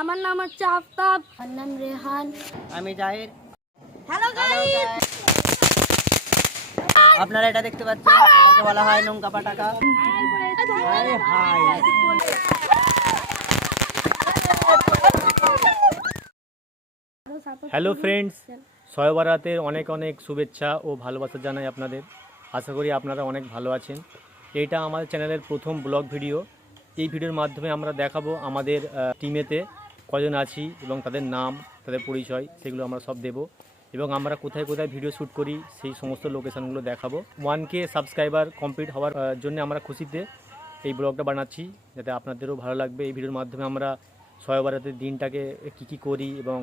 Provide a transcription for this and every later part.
আমার নাম হচ্ছে আফতাব। আমার নাম রেহান। আমি জাহির। হ্যালো গাইস, আপনারা এটা দেখতে পাচ্ছেন, এটাকে বলা হয় নৌকা পাটাকা। হ্যালো ফ্রেন্ডস, শবে বরাতের অনেক অনেক শুভেচ্ছা ও ভালোবাসা জানাই আপনাদের। আশা করি আপনারা অনেক ভালো আছেন। এইটা আমাদের চ্যানেলের প্রথম ব্লগ ভিডিও। এই ভিডিওর মাধ্যমে আমরা দেখাবো আমাদের টিমেতে কজন আছি এবং তাদের নাম, তাদের পরিচয়, সেগুলো আমরা সব দেব এবং আমরা কোথায় কোথায় ভিডিও শ্যুট করি সেই সমস্ত লোকেশানগুলো দেখাবো। 1K সাবস্ক্রাইবার কমপ্লিট হওয়ার জন্য আমরা খুশিতে এই ব্লগটা বানাচ্ছি, যাতে আপনাদেরও ভালো লাগবে। এই ভিডিওর মাধ্যমে আমরা শবে বরাতের দিনটাকে কী করি এবং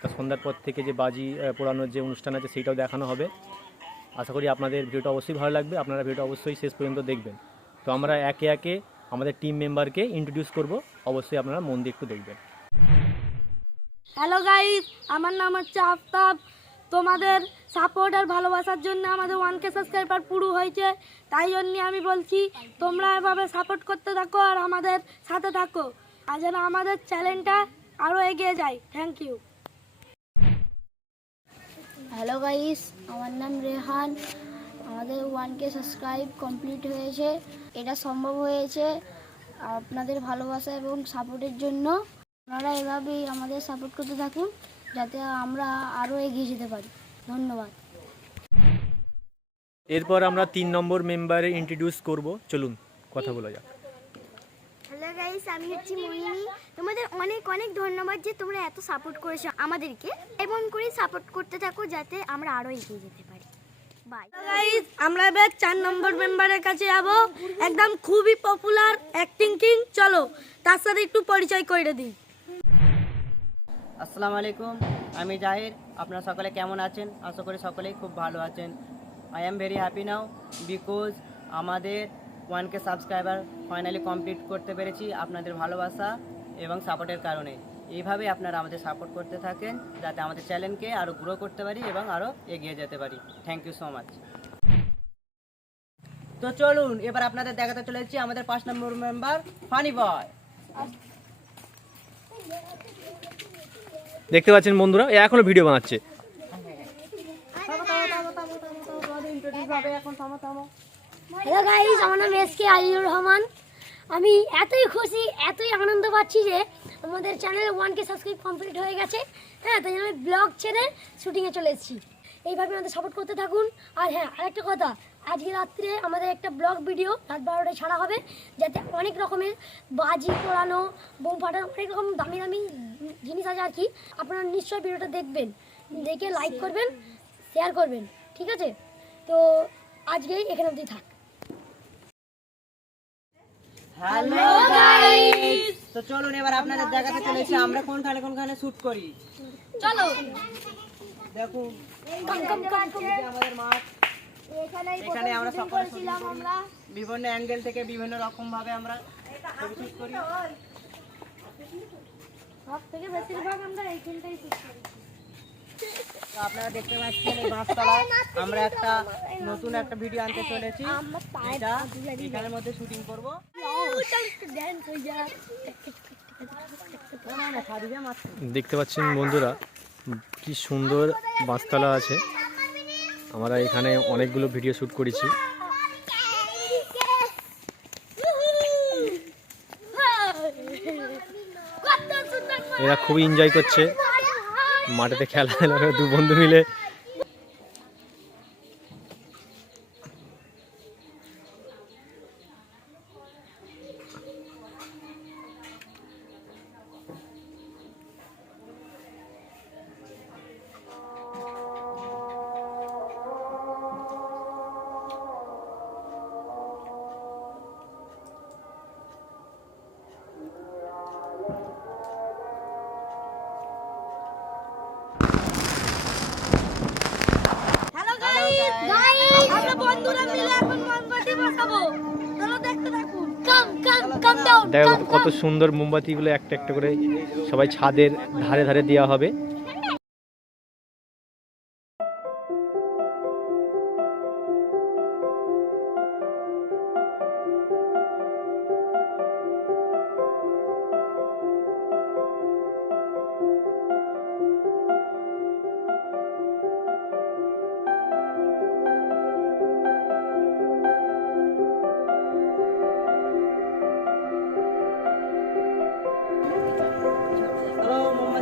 তার সন্ধ্যার পর থেকে যে বাজি পোড়ানোর যে অনুষ্ঠান আছে সেইটাও দেখানো হবে। আশা করি আপনাদের ভিডিওটা অবশ্যই ভালো লাগবে, আপনারা ভিডিওটা অবশ্যই শেষ পর্যন্ত দেখবেন। তো আমরা একে একে আমাদের টিম মেম্বারকে ইন্ট্রোডিউস করব, অবশ্যই আপনারা মন দিয়ে একটু দেখবেন। হ্যালো গাইস, আমার নাম হচ্ছে আফতাব। তোমাদের সাপোর্ট আর ভালোবাসার জন্য আমাদের 1K সাবস্ক্রাইবার পুরো হয়েছে। তাই জন্য আমি বলছি, তোমরা এভাবে সাপোর্ট করতে থাকো আর আমাদের সাথে থাকো, আর যেন আমাদের চ্যানেলটা আরও এগিয়ে যায়। Thank you. হ্যালো গাইস, আমার নাম রেহান। আমাদের 1K সাবস্ক্রাইব কমপ্লিট হয়েছে। এটা সম্ভব হয়েছে আপনাদের ভালোবাসা এবং সাপোর্টের জন্য। আপনারা এভাবেই আমাদের সাপোর্ট করতে থাকুন, যাতে আমরা আরও এগিয়ে যেতে পারি। ধন্যবাদ। এরপর আমরা 3 নম্বর মেম্বারে ইন্ট্রোডিউস করব, চলুন কথা বলা যাক। হ্যালো গাইস, আমি হচ্ছি মোহিনী। তোমাদের অনেক অনেক ধন্যবাদ যে তোমরা এত সাপোর্ট করেছো আমাদেরকে। এমন করে সাপোর্ট করতে থাকো যাতে আমরা আরও এগিয়ে যেতে পারি। বাই গাইস, আমরা এবার 4 নম্বর মেম্বারের কাছে যাব। একদম খুবই পপুলার অ্যাক্টিং কিং। চলো তার সাথে একটু পরিচয় করে দিই। আসসালামু আলাইকুম, আমি জাহির। আপনারা সকলে কেমন আছেন? আশা করি সকলেই খুব ভালো আছেন। I am very happy now because আমাদের 1K সাবস্ক্রাইবার ফাইনালি কমপ্লিট করতে পেরেছি আপনাদের ভালোবাসা এবং সাপোর্টের কারণে। এইভাবে আপনারা আমাদের সাপোর্ট করতে থাকেন, যাতে আমাদের চ্যানেলকে আরও গ্রো করতে পারি এবং আরও এগিয়ে যেতে পারি। Thank you so much. তো চলুন এবার আপনাদের দেখাতে চলেছি আমাদের 5 নম্বর মেম্বার ফানি বয়। দেখতে পাচ্ছেন বন্ধুরা, এ এখনো ভিডিও বানাচ্ছে। হ্যালো গাইস, আমার নাম এসকে আলিউর রহমান। আমি এতই খুশি, এতই আনন্দ পাচ্ছি যে আমাদের চ্যানেলে 1K সাবস্ক্রাইব কমপ্লিট হয়ে গেছে। হ্যাঁ, তাই আমি ব্লগ ছেড়ে শুটিংয়ে চলে এসেছি। এইভাবে আমাদের সাপোর্ট করতে থাকুন। আর হ্যাঁ, আরেকটা কথা, আজকে রাত্রে আমাদের একটা ব্লগ ভিডিও রাত 12টায় ছাড়া হবে, যাতে অনেক রকমের বাজি পোড়ানো, বোম ফাটানো, অনেক রকম দামি দামি জিনিস আছে আর কি। আপনারা নিশ্চয়ই ভিডিওটা দেখবেন, দেখে লাইক করবেন, শেয়ার করবেন, ঠিক আছে? তো আজকেই এখানে অবধি থাক। হ্যালো গাইস, তো চলুন এবার আপনাদের দেখাতে চলেছি আমরা কোনখানে কোনখানে শুট করি। চলো দেখুন আমাদের মাঠ, এখানে আমরা সকলে বিভিন্ন অ্যাঙ্গেল থেকে বিভিন্ন রকম ভাবে আমরা ছবি শুট করি। সব থেকে বেশিরভাগ আমরা এইখানটাই শুট করি। তো আপনারা দেখতে পাচ্ছেন এই বাসতলা আমরা একটা নতুন একটা ভিডিও আনতে চলেছি, এটা এখানের মধ্যে শুটিং করব। দেখতে পাচ্ছেন বন্ধুরা, কি সুন্দর বাঁশতলা আছে। আমরা এখানে অনেকগুলো ভিডিও শ্যুট করেছি। এরা খুবই এনজয় করছে মাঠেতে খেলা, দু বন্ধু মিলে। হ্যালো গাইস, আমরা বন্ধুরা মিলে এখন মোমবাতি বসাবো। চলো দেখতে থাকুন। কাম ডাউন। দেখো কত সুন্দর মোমবাতিগুলো একটা একটা করে সবাই ছাদের ধারে ধারে দেওয়া হবে।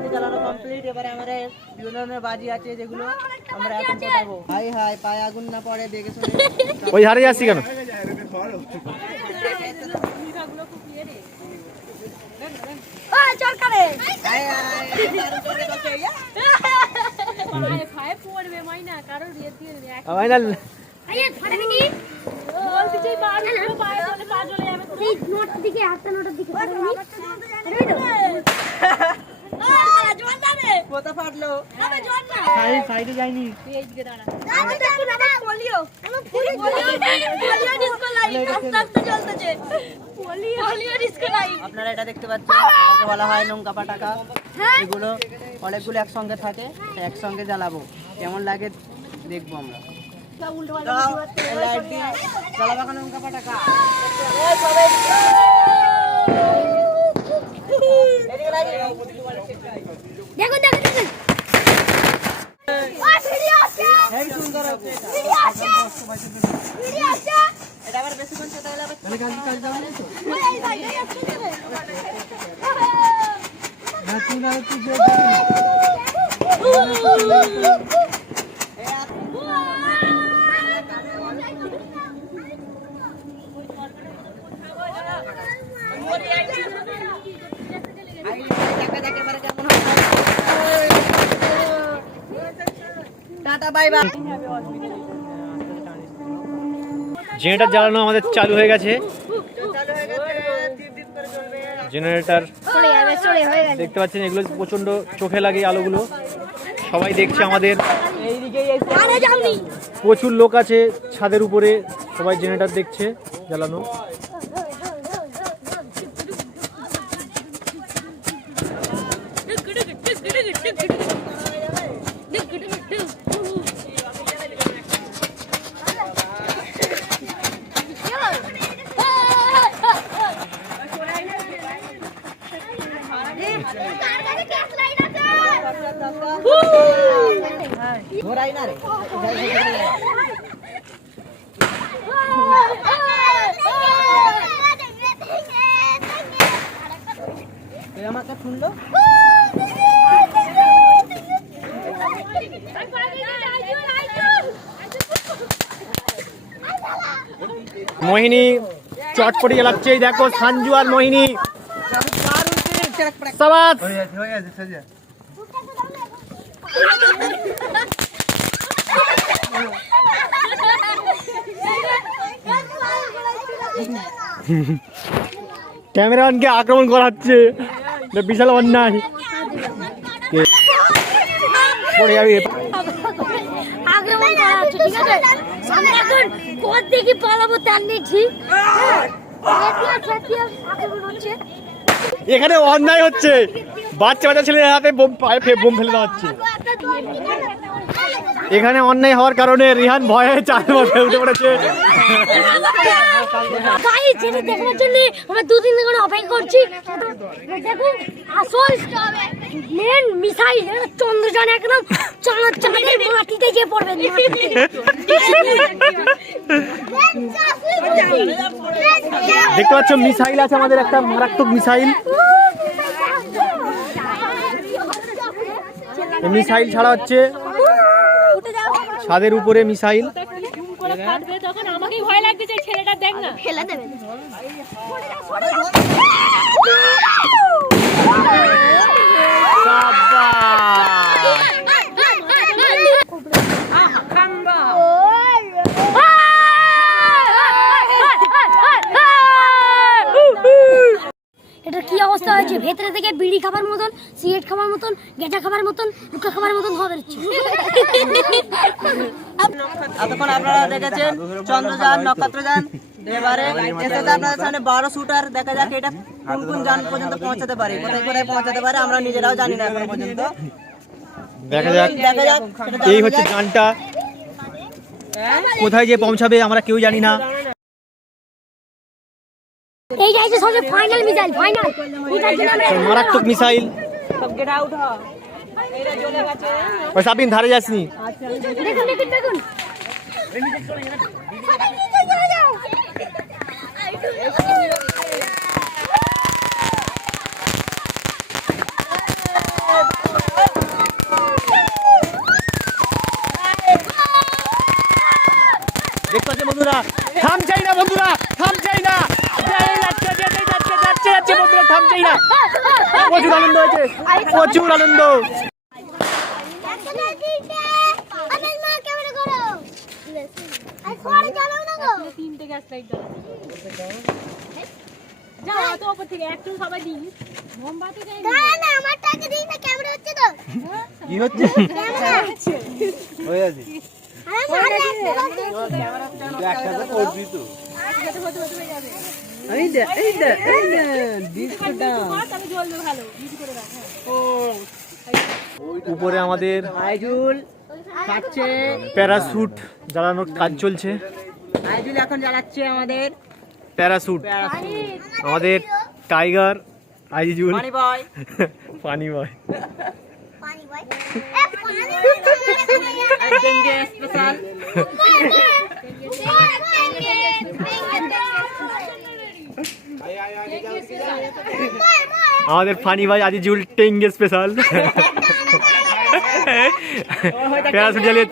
বাজি জ্বালানো কমপ্লিট। এবারে আমাদের বিভিন্ন ধরনের বাজি আছে যেগুলো আমরা এখন ফোটাবো। হাই হাই, পায়ে আগুন না পড়ে দেখে শুনে। ওই ধারে যাচ্ছি কেন? হাই হাই, কোথা ফাটলো? সাইডে যায়নি। আপনারা এটা দেখতে পাচ্ছেন, এটাকে বলা হয় লঙ্কা পাটাকা। এগুলো অনেকগুলো একসঙ্গে থাকে, একসঙ্গে জ্বালাবো। কেমন লাগে দেখবো আমরা। লাইট দিয়ে জ্বালাবো এখন লঙ্কা পাটাকা। দেখুন দেখুন দেখুন হেভি সুন্দর হচ্ছে এটা। আবার বেশি কোন চেতা হলে আবার কাজ যাবে না তো। না তুই না তুই যে টাটা বাই বাই। জেনারেটর জ্বালানো আমাদের চালু হয়ে গেছে। জেনারেটর দেখতে পাচ্ছেন, এগুলো প্রচন্ড চোখে লাগে এই আলোগুলো। সবাই দেখছে আমাদের, প্রচুর লোক আছে ছাদের উপরে, সবাই জেনারেটর দেখছে জ্বালানো। ঘোরাই না রে, আমাকে শুনলো। মোহিনী চটপটি জ্বালাচ্ছে, এই দেখো সাঞ্জু আর মোহিনী। সাবাস। ক্যামেরাম্যানকে আক্রমণ করা হচ্ছে, বিশাল অন্যায়। পড়ে যাবি। আক্রমণ করা হচ্ছে, ঠিক আছে? আমি এখন কোথা থেকে পালাবো তার নেই ঠিক। আক্রমণ হচ্ছে, এখানে অন্যায় হচ্ছে, বাচ্চা বাচ্চা ছেলের হাতে পায়ে বোম ফেলে দেওয়া হচ্ছে। এখানে অন্যায় হওয়ার কারণে রিহান ভয়ে চার মাথায় উঠে পড়েছে। গাইস এটা দেখার জন্য আমরা 2-3 দিন করে অপেক্ষা করছি। দেখুন আসল মেন মিসাইল চন্দ্রযান একদম চাঁদের মাটিতে গিয়ে পড়বে। দেখতে পাচ্ছ মিসাইল আছে আমাদের, একটা মারাত্মক মিসাইল। মিসাইল ছাড়া হচ্ছে ছাদের উপরে মিসাইল। তখন আমাকেই ভয় লাগবে, যে ছেলেটা দেখ না ফেলে দেবে। এটা কি অবস্থা হয়েছে? ভেতরে থেকে বিড়ি খাবার মতন, সিগারেট খাবার মতন, গেঁজা খাবার মতন, হুক্কা খাবার মতন হবে। এতক্ষণ আপনারা দেখেছেন চন্দ্রযান, নক্ষত্রযান। এবারে এসেছে আপনাদের সামনে 12 শুটার। দেখা যাক এটা কোন কোন যান পর্যন্ত পৌঁছাতে পারে, কোথায় কোথায় পৌঁছাতে পারে আমরা নিজেরাও জানি না এখনো পর্যন্ত। দেখা যাক, দেখা যাক। এই হচ্ছে গানটা, কোথায় যে পৌঁছাবে আমরা কেউ জানি না। এই যাইছে সবচেয়ে ফাইনাল মিসাইল, ফাইনাল মারাত্মক মিসাইল। সব গেট আউট হ। এইটা জ্বলে গেছে। ওই সাবিন ধারে যাসনি। দেখুন দেখুন দেখুন প্রচুর আনন্দ হয়েছে, প্রচুর আনন্দ। তিনটে গ্যাস লাইট যাও অত উপর থেকে একটু সবাই দিই মোমবাতি দেয় না আমার টাকা দিই না ক্যামেরা হচ্ছে তো কি হচ্ছে হয়ে আছে উপরে আমাদের আইজুল খাচ্ছে, প্যারাশুট জ্বালানোর কাজ চলছে। আইজুল এখন জ্বালাচ্ছে আমাদের প্যারাশুট, আমাদের টাইগার আইজুল পানি বয়। পানি বয়। পানি ভাই ডেঙ্গে স্পেশাল আমাদের ফানি ভাই আজিজুল টেঙ্গে স্পেশাল প্যারাশুট জ্বালিয়ে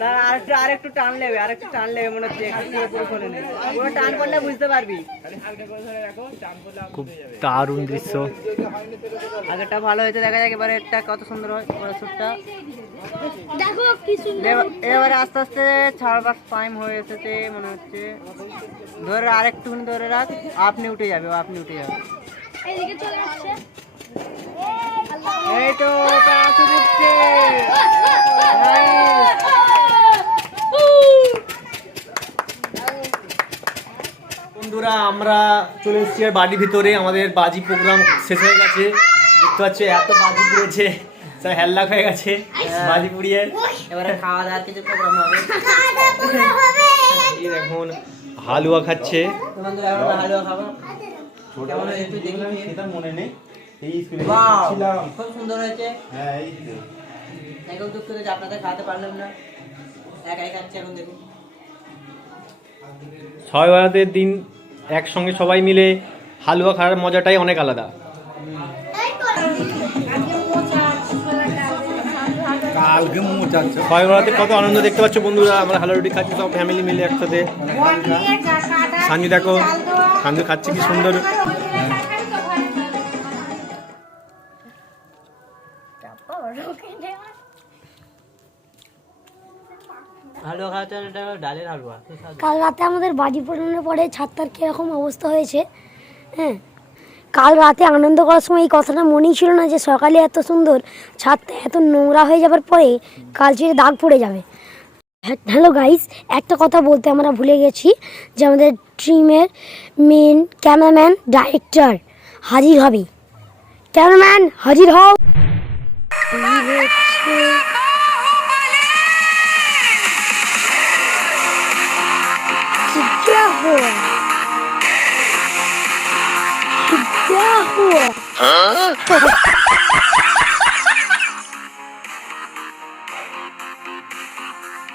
না আরেকটু টান লেবে মনে হচ্ছে পুরো খোলে নেই, পুরো টান করলে বুঝতে পারবি। খুব দারুণ দৃশ্য। আগেরটা ভালো হয়েছে, দেখা যাক এবারে একটা কত সুন্দর হয় প্যারাশুটটা। দেখো কি সুন্দর এবারে আস্তে আস্তে ছাড়বার টাইম হয়ে এসেছে মনে হচ্ছে। ধরে আরেকটুখানি ধরে রাখ, আপনি উঠে যাবে। এইদিকে চলে আসছে। এই তো প্যারাশুট উঠছে। বন্ধুরা আমরা চলে এসেছি আর বাড়ির ভিতরে। আমাদের বাজি প্রোগ্রাম শেষ হয়ে গেছে, দেখতে পাচ্ছ এত বাজি পুড়েছে, সব হেল্লাক হয়ে গেছে বাজি পুড়িয়ে। এবারে খাওয়া দাওয়ার কিছু প্রোগ্রাম হবে। এই দেখুন হালুয়া খাচ্ছে। বন্ধুরা আমরা হালুয়া খাবো। কেমন হয়েছে একটু দেখলাম, সেটা মনে নেই, এই স্কুলে Wow, ছিলাম। খুব সুন্দর হয়েছে। হ্যাঁ এই তো। এখন দুঃখ যে আপনাদের খাওয়াতে পারলাম না, একাই খাচ্ছি। এখন দেখুন ছয় বরাতের দিন একসঙ্গে সবাই মিলে হালুয়া খাওয়ার মজাটাই অনেক আলাদা। কালকে মোচাচ্ছে। ছয় বরাতে কত আনন্দ দেখতে পাচ্ছ বন্ধুরা, আমরা হালুয়া রুটি খাচ্ছি সব ফ্যামিলি মিলে একসাথে। সাঞ্জু দেখো, সাঞ্জু খাচ্ছে কি সুন্দর। হালুয়া খাওয়াতে এটা ডালের হালুয়া। কাল রাতে আমাদের বাজি পোড়ানোর পরে ছাদটার কীরকম অবস্থা হয়েছে। হ্যাঁ, কাল রাতে আনন্দ করার সময় এই কথাটা মনেই ছিল না যে সকালে এত সুন্দর, ছাদটা এত নোংরা হয়ে যাবার পরে কাল চিরে দাগ পড়ে যাবে। হ্যালো গাইস, একটা কথা বলতে আমরা ভুলে গেছি যে আমাদের ট্রিমের মেন ক্যামেরাম্যান ডাইরেক্টর হাজির হবে। ক্যামেরাম্যান হাজির হও। क्या हुआ? क्या हुआ?